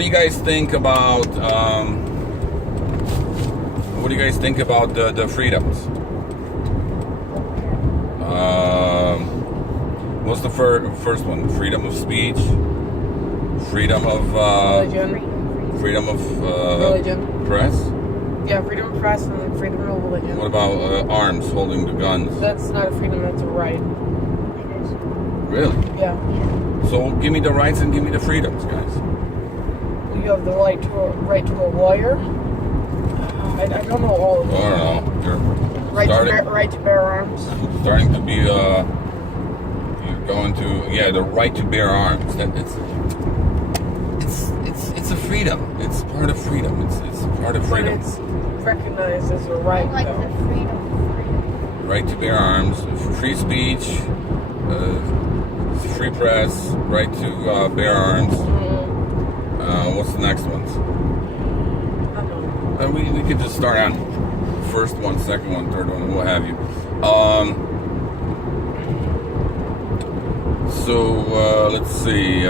What do you guys think about the freedoms? What's the first one? Freedom of speech, freedom of religion. freedom of Religion. press. Yeah, freedom of press and then freedom of religion. What about arms, holding the guns? That's not a freedom, that's a right. Really? Yeah. So give me the rights and give me the freedoms, guys. You have the right to a lawyer. I don't know all of I them. don't know. You're Right to bear arms. starting to be you're going to the right to bear arms. It's a freedom. It's part of freedom. It's part of freedom. But it's recognized as a right, Like though. the freedom. Right to bear arms, free speech, free press, right to bear arms. What's the next ones? I don't know. We could just start on first one, second one, third one, what have you. So let's see.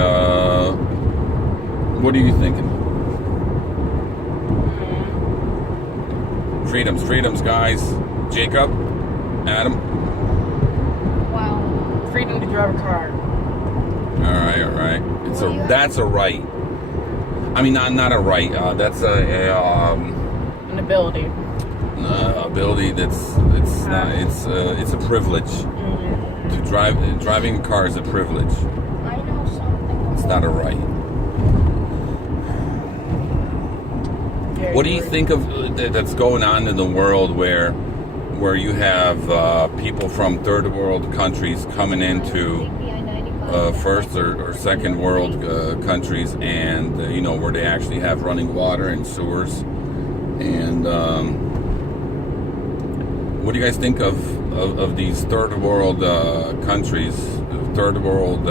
What are you thinking? Freedoms, guys. Jacob, Adam. Wow. Freedom to drive a car. All right. That's a right. I mean, not a right. That's An ability. ability. It's a privilege. To driving a car is a privilege. I know something. It's not a right. Yeah, What do you you're- think of that's going on in the world where you have people from third world countries coming into first or second world countries, and where they actually have running water and sewers, and what do you guys think of these third world countries, third world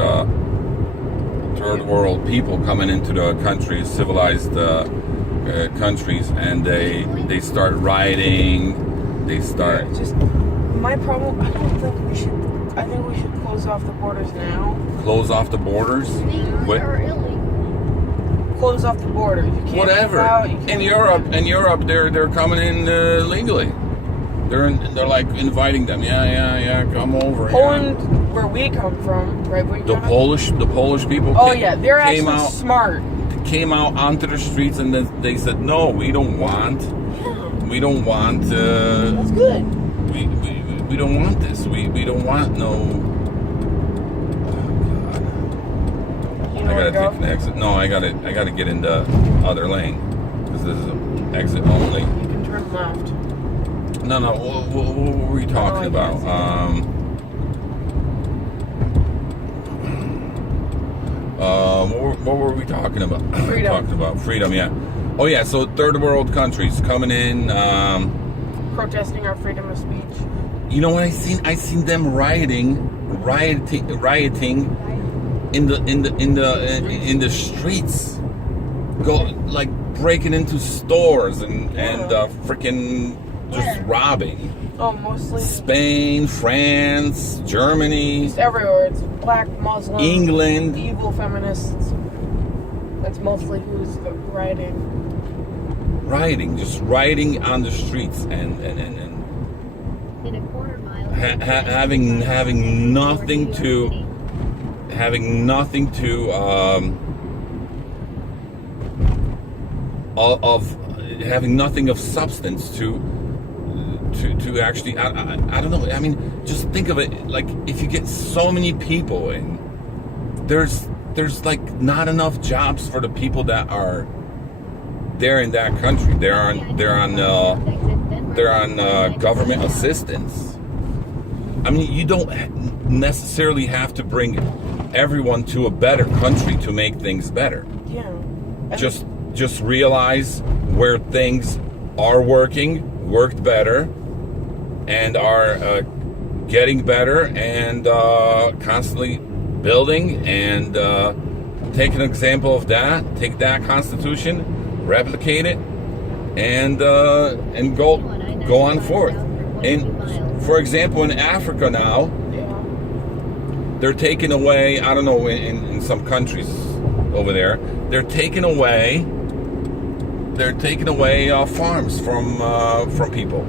people coming into the countries, civilized countries, and they start rioting, they start. Just my problem. I think we should close off the borders now. Close off the borders. Legally or illegal? Close off the borders. You can't Whatever. Go out, you can't In Europe, they're coming in legally. They're like inviting them. Yeah, come over. Poland, where we come from, right? The Polish people. Oh yeah, they're came actually out, smart. Came out onto the streets, and then they said, "No, we don't want. We don't want. That's good. We don't want this. We don't want no." You I know where gotta to go? take an exit. No, I gotta get in the other lane because this is an exit only. You can turn left. No. What were we talking about? What were we talking about? Freedom. Talking about freedom. Yeah. Oh yeah. So third world countries coming in. Protesting our freedom of speech. You know what I seen? I seen them rioting in the streets. Go like breaking into stores and freaking just robbing. Oh, mostly Spain, France, Germany, just everywhere. It's black Muslims, England. evil feminists. That's mostly who's rioting. Just rioting on the streets and In a quarter mile. having nothing to having nothing of substance to actually I don't know. I mean, just think of it like if you get so many people in, there's like not enough jobs for the people that are there in that country. They're on government assistance. I mean, you don't necessarily have to bring everyone to a better country to make things better. Yeah. Just realize where things are worked better, and are getting better, and constantly building, and take an example of that. Take that constitution, replicate it, and go on forth. For example, in Africa now, Yeah. they're taking away, I don't know, in some countries, over there. They're taking away farms from people,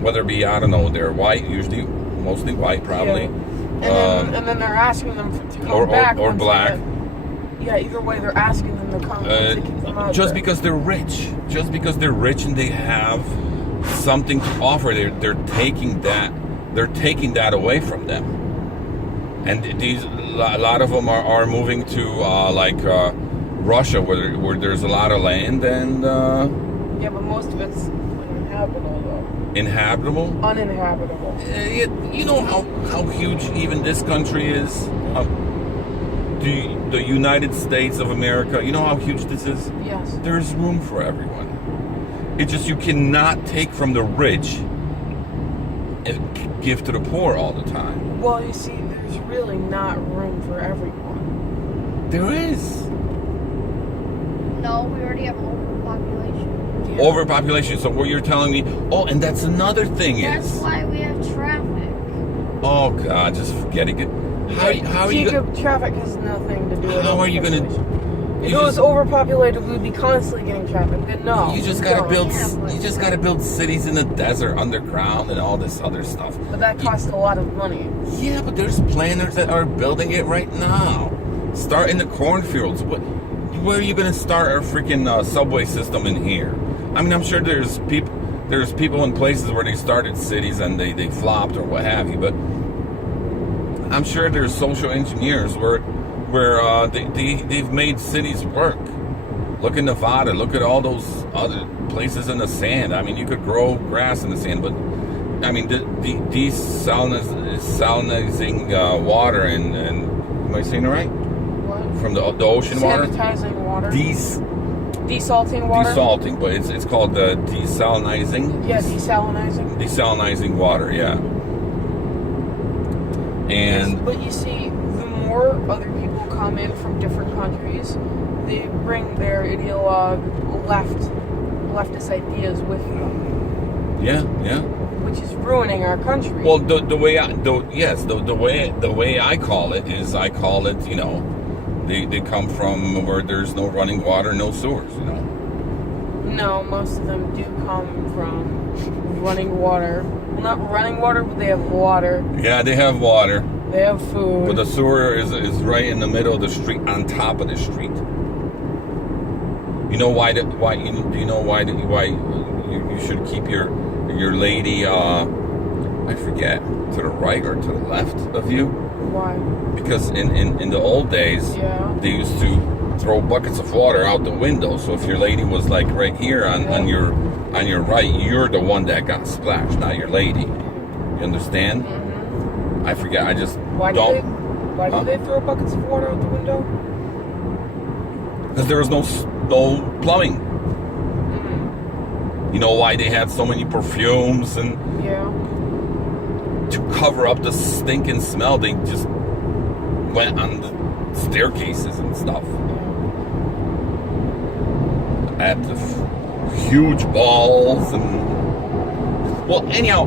whether it be, I don't know, they're white, usually mostly white, probably. Yeah. And then they're asking them to come back. Or black. Yeah, either way, they're asking them to come to kick them out. Just because they're rich. Just because they're rich and they have something to offer, they're taking that away from them. And a lot of them are moving to Russia, where there's a lot of land, and yeah, but most of it's uninhabitable, though. Inhabitable? Uninhabitable. You know how huge even this country is? The United States of America, you know how huge this is? Yes. There's room for everyone. It's just you cannot take from the rich and give to the poor all the time. Well, you see, there's really not room for everyone. There is. No, we already have overpopulation. Yeah. Overpopulation. So what you're telling me, and that's another thing That's is. why we have traffic. Oh God, just forget it. How are you gonna, traffic has nothing to do with how are you gonna, If it was overpopulated, we'd be constantly getting traffic. But no. you just gotta build cities in the desert underground and all this other stuff. But that costs a lot of money. Yeah, but there's planners that are building it right now. Start in the cornfields. Where are you going to start a freaking subway system in here? I mean, I'm sure there's people in places where they started cities and they flopped or what have you, but I'm sure there's social engineers where they've made cities work. Look at Nevada. Look at all those other places in the sand. I mean, you could grow grass in the sand, but I mean, desalinizing water and am I saying it right? What? From the ocean water? Sanitizing water. Desalting water. Desalting, but it's called desalinizing. Yeah, desalinizing. Desalinizing water, yeah. And yes, but you see, the more other people come in from different countries, they bring their leftist ideas with them. yeah. Which is ruining our country. Well, the way I call it is, you know, they come from where there's no running water, no sewers, you know. No, most of them do come from running water. Well, not running water, but they have water. Yeah, they have water. They have food. But the sewer is right in the middle of the street, on top of the street. You know why? Do you know why you should keep your lady? I forget, to the right or to the left of you? Why? Because in the old days, yeah, they used to throw buckets of water out the window. So if your lady was like right here on your right, you're the one that got splashed, not your lady. You understand? Mm-hmm. I forget. I just why don't. Why do they throw buckets of water out the window? Because there was no plumbing. Mm-hmm. You know why they had so many perfumes and to cover up the stinking smell, they just went on the staircases and stuff. At the huge balls and well, anyhow,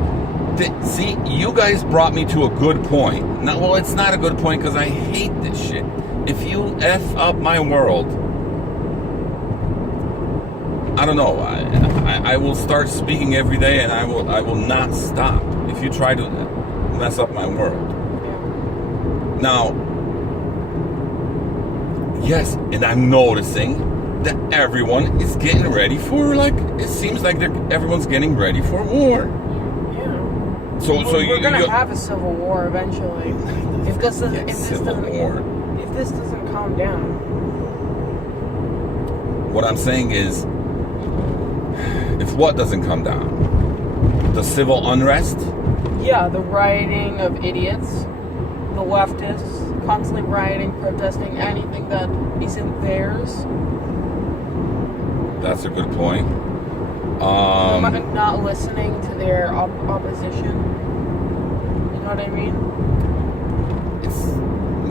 see, you guys brought me to a good point. Now, well, it's not a good point because I hate this shit. If you F up my world, I don't know. I will start speaking every day, and I will not stop if you try to mess up my world. Now, yes, and I'm noticing that everyone is getting ready for, like, it seems like everyone's getting ready for war. Yeah. So we're gonna have a civil war eventually. If this doesn't calm down. What I'm saying is, if what doesn't come down? The civil unrest? Yeah, the rioting of idiots, the leftists, constantly rioting, protesting anything that isn't theirs. That's a good point. Not listening to their opposition. You know what I mean?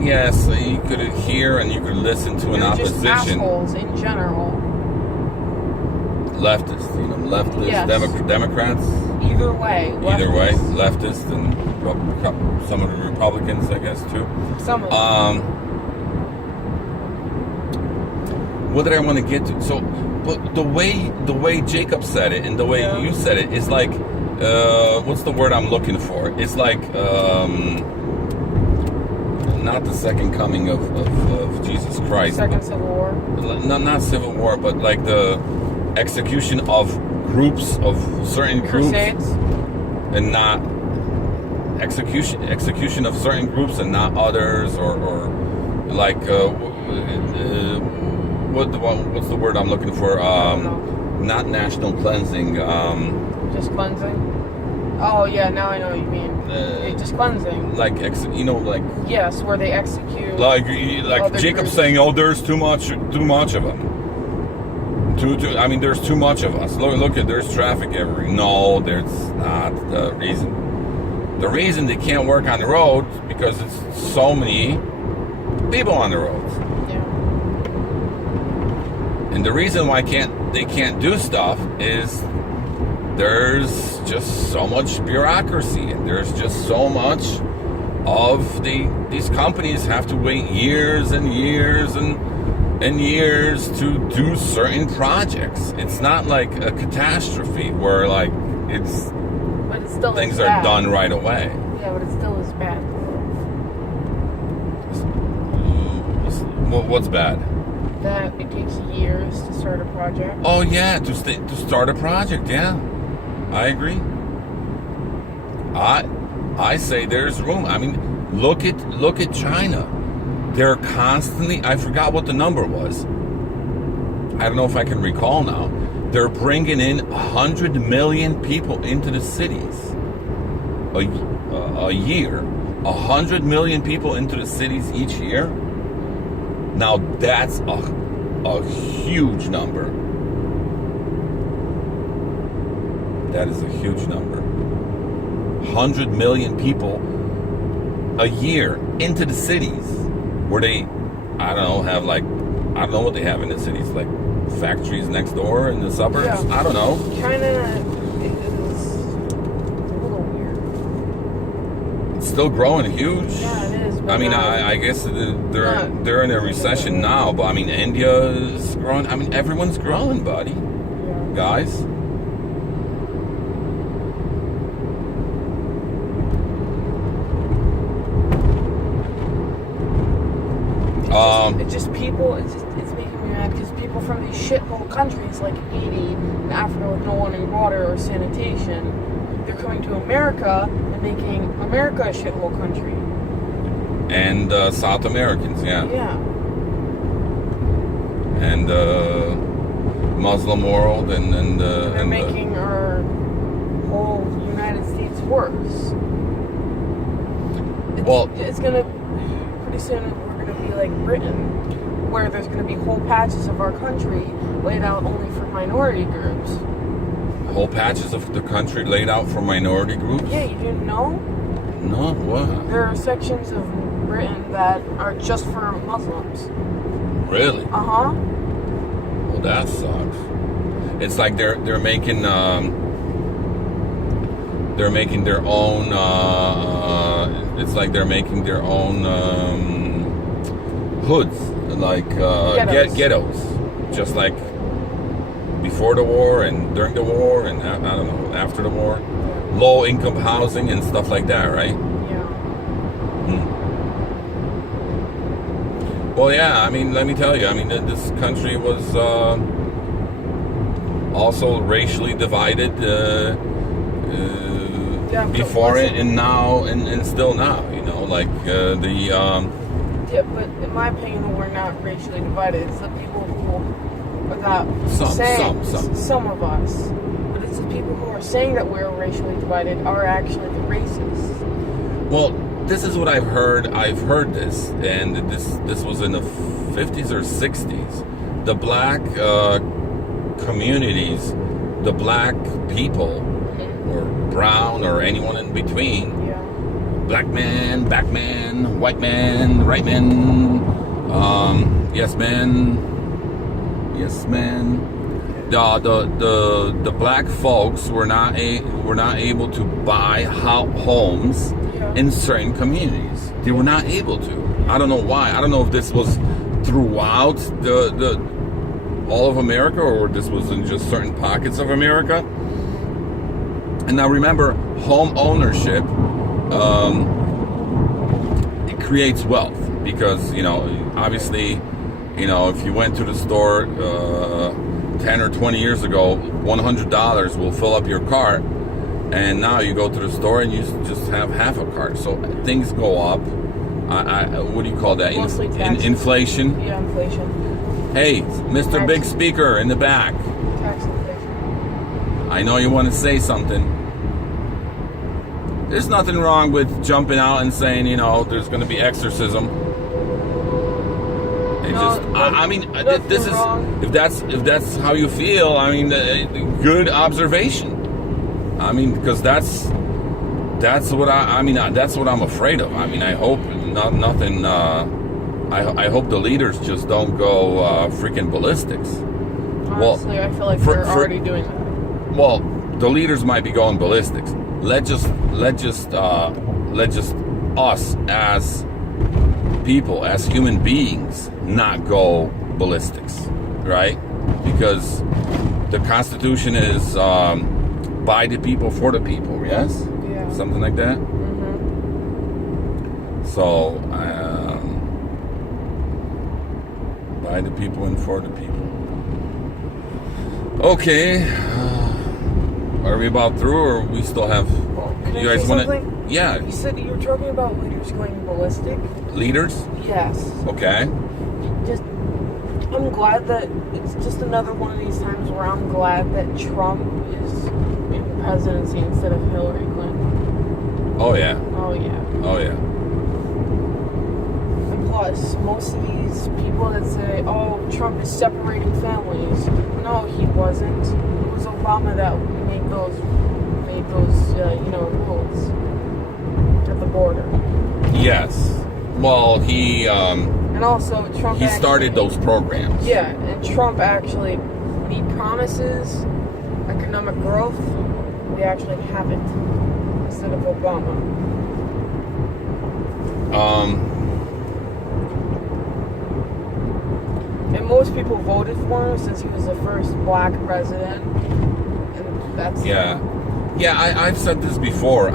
Yes, you could hear and you could listen to an opposition. Just assholes in general. Leftists, yes. Democrats. Either way, leftists and some of the Republicans, I guess, too. Some of them. what did I want to get to? So, but the way Jacob said it and the way you said it is like, what's the word I'm looking for? It's like, not the second coming of Jesus Christ. Second Civil War. Not Civil War, but like the execution of groups of certain groups, Crusades. and not execution of certain groups and not others, or like what's the word I'm looking for? Not national cleansing. Just cleansing. Oh yeah, now I know what you mean. Just cleansing. Like like yes, where they execute. Like Jacob's groups. saying, oh, there's too much of them. I mean, there's too much of us. Look at there's traffic everywhere. No, there's not the reason. The reason they can't work on the roads because it's so many people on the roads. Yeah. And the reason why they can't do stuff is there's just so much bureaucracy, and there's just so much of these companies have to wait years and years and years to do certain projects. It's not like a catastrophe where like But it still things is are bad. done right away. Yeah, but it still is bad. What's bad? That it takes years to start a project. Oh yeah, to start a project. Yeah, I agree. I say there's room. I mean, look at China. They're constantly. I forgot what the number was. I don't know if I can recall now. They're bringing in 100 million people into the cities a year. 100 million people into the cities each year. Now that's a huge number. That is a huge number. 100 million people a year into the cities where they, I don't know, have like, I don't know what they have in the cities, like factories next door in the suburbs. Yeah. I don't know. China is a little weird. It's still growing huge. Yeah, it is. I mean, I guess they're in a recession now, but I mean, India is growing. I mean, everyone's growing, buddy. Yeah. Guys. It's just people. It's making me mad because people from these shithole countries like Haiti and Africa with no running water or sanitation, they're coming to America and making America a shithole country. And South Americans, yeah. Yeah. And Muslim world and They're making our whole United States worse. It's gonna pretty soon we're gonna be like Britain, where there's gonna be whole patches of our country laid out only for minority groups. whole patches of the country laid out for minority groups. Yeah, you didn't know? No, what? There are sections of Britain that are just for Muslims. Really? Uh-huh. Well, that sucks. It's like they're making their own. It's like they're making their own hoods, like ghettos, just like before the war and during the war and I don't know after the war, low income housing and stuff like that, right? Yeah. Well, yeah. I mean, let me tell you. I mean, this country was also racially divided before it, and now, and still now. You know, like Yeah, but in my opinion, we're not racially divided. It's the people who are that some of us. But it's the people who are saying that we're racially divided are actually the racists. Well, this is what I've heard. I've heard this, and this was in the 50s or 60s. The black communities, the black people, or brown, or anyone in between. Yeah. Black man, white man, right man, yes man. The black folks were not able to buy homes in certain communities. They were not able to. I don't know why. I don't know if this was throughout all of America, or this was in just certain pockets of America. And now remember, home ownership, it creates wealth because, obviously, if you went to the store 10 or 20 years ago, $100 will fill up your cart, and now you go to the store and you just have half a cart. So things go up. What do you call that? Inflation? Yeah, inflation. Hey, Mr. Tax. Big Speaker in the back. Tax inflation. I know you want to say something. There's nothing wrong with jumping out and saying, there's going to be exorcism. This is wrong. if that's how you feel. Good observation. Because that's what that's what I'm afraid of. I hope nothing. I hope the leaders just don't go freaking ballistics. Honestly, I feel like they're already doing that. Well, the leaders might be going ballistics. Let just us as people, as human beings, not go ballistics, right? Because the Constitution is by the people, for the people, yes? Yeah. Something like that? Mm-hmm. So, by the people and for the people. Okay. Are we about through, or we still have... Can you I guys say want to... something? Yeah. You said you were talking about leaders going ballistic? Leaders? Yes. Okay. I'm glad that it's just another one of these times where I'm glad that Trump is in the presidency instead of Hillary Clinton. Oh, yeah. Oh, yeah. Oh, yeah. And plus, most of these people that say, oh, Trump is separating families. No, he wasn't. It was Obama that made those rules at the border. Yes. Well, he and also Trump. He started those programs. Yeah, and Trump actually, he promises economic growth. We actually have it instead of Obama. And most people voted for him since he was the first black president. And that's yeah. I've said this before.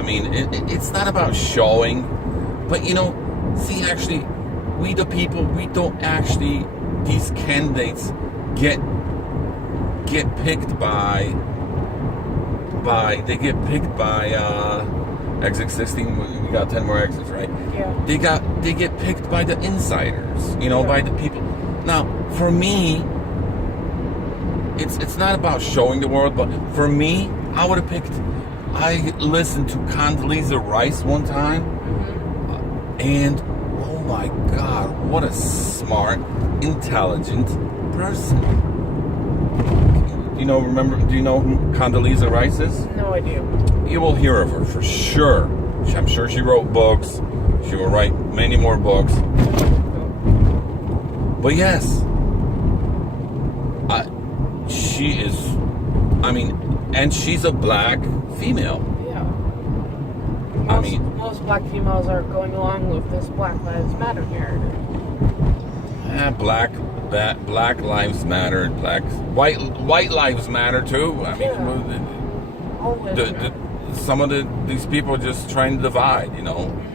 It's not about showing, but see, actually, we the people, we don't actually. These candidates get picked by exit 16. We got 10 more exits, right? Yeah. They get picked by the insiders, Yeah. by the people. Now, for me, it's not about showing the world, but for me, I would have picked. I listened to Condoleezza Rice one time, and oh my God, what a smart, intelligent person. Do you know who Condoleezza Rice is? No idea. You will hear of her for sure. I'm sure she wrote books. She will write many more books. But yes, she is, and she's a black female. Yeah. Most black females are going along with this Black Lives Matter narrative. Black lives matter. White lives matter too. Some of these people are just trying to divide.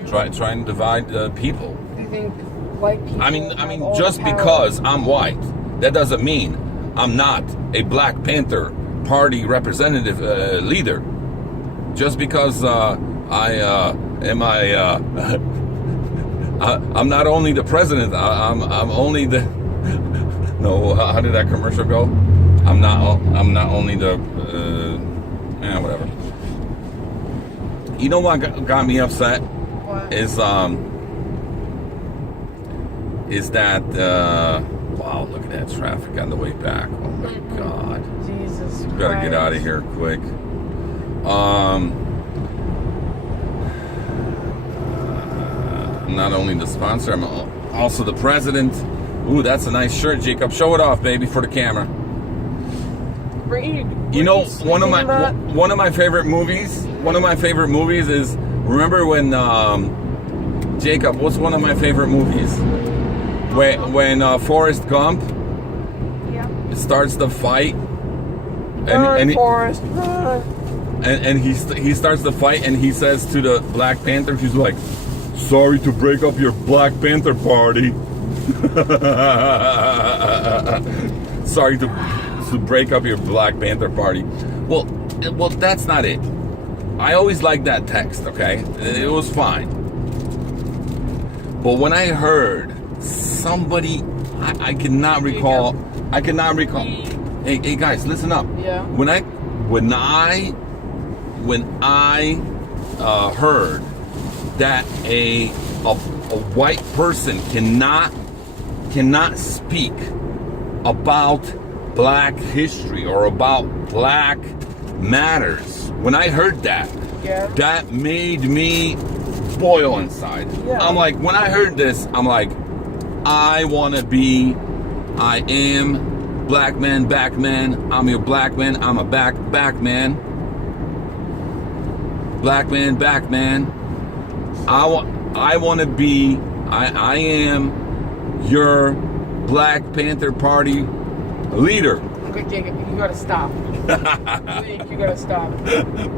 Trying to divide people. Do you think white people? Just because I'm white, that doesn't mean I'm not a Black Panther Party representative leader. Just because I'm not only the president. I'm only the. No, how did that commercial go? I'm not only the. Whatever. You know what got me upset? What? Is that wow, look at that traffic on the way back. Oh my God. Jesus Christ. Gotta get out of here quick. I'm not only the sponsor, I'm also the president. Ooh, that's a nice shirt, Jacob. Show it off, baby, for the camera. One of my favorite movies. One of my favorite movies is, remember when Jacob? What's one of my favorite movies? When Forrest Gump starts the fight. Run, Forrest, run. And he starts the fight, and he says to the Black Panther, he's like, "Sorry to break up your Black Panther party." Sorry to break up your Black Panther party. Well, that's not it. I always liked that text. Okay, it was fine. But when I heard somebody, I cannot recall. I cannot recall. Hey guys, listen up. Yeah. When I heard that a white person cannot speak about black history or about black matters, when I heard that, that made me boil inside. Yeah. I'm like, when I heard this, I'm like, I am black man, back man. I'm your black man. I'm a back man. Black man, back man. I am your Black Panther Party leader. Okay, Jacob, you gotta stop. You gotta stop.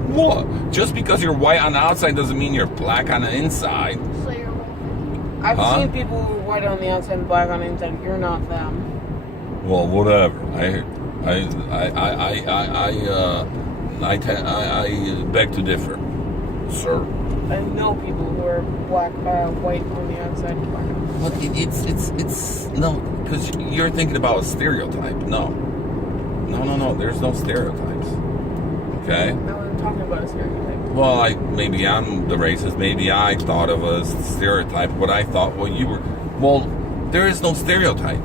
What? Just because you're white on the outside doesn't mean you're black on the inside. So you're woman. I've seen people who are white on the outside and black on the inside. You're not them. Well, whatever. I beg to differ, sir. I know people who are white on the outside and black on the inside. But it's no, because you're thinking about a stereotype. No. There's no stereotypes. Okay. No, I'm talking about a stereotype. Well, maybe I'm the racist. Maybe I thought of a stereotype. What I thought, well, there is no stereotype.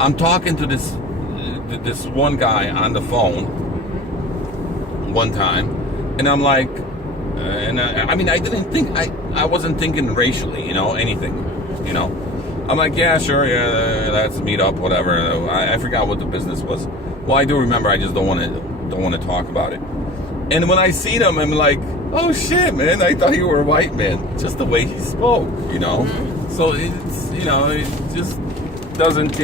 I'm talking to this one guy on the phone one time, and I'm like, I didn't think, I wasn't thinking racially, anything, I'm like, yeah, sure, yeah, let's meet up, whatever. I forgot what the business was. Well, I do remember. I just don't want to talk about it. And when I see them, I'm like, oh shit, man! I thought you were a white man. Just the way he spoke, Mm-hmm. So it's, it just doesn't,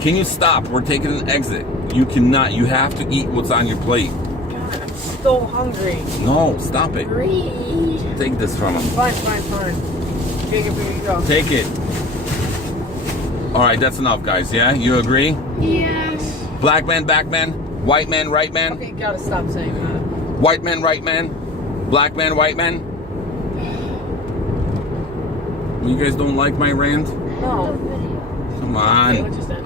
Can you stop? We're taking an exit. You cannot. You have to eat what's on your plate. God, I'm so hungry. No, stop it. Breathe. Take this from him. Fine. Jacob, here you go. Take it. All right, that's enough, guys. Yeah, you agree? Yes. Black man, back man, white man, right man. Okay, you gotta stop saying that. White man, right man, black man, white man. You guys don't like my rant? No. Come on. Okay, let's just end it.